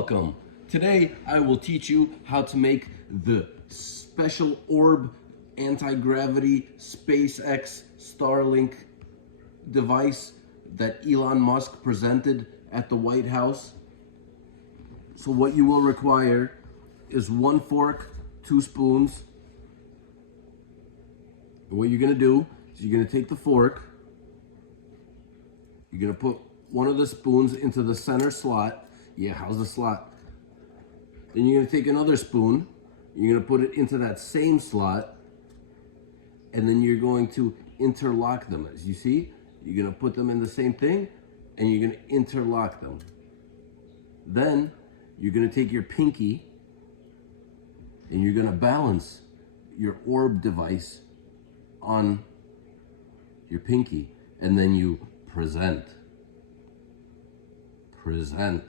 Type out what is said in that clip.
Welcome. Today I will teach you how to make the special orb anti-gravity SpaceX Starlink device that Elon Musk presented at the White House. So what you will require is 1 fork, 2 spoons. And what you're gonna do is you're gonna take the fork, you're gonna put one of the spoons into the center slot. Yeah, how's the slot? Then you're gonna take another spoon, you're gonna put it into that same slot, and then you're going to interlock them. As you see, you're gonna put them in the same thing, and you're gonna interlock them. Then you're gonna take your pinky, and you're gonna balance your orb device on your pinky, and then you present. Present.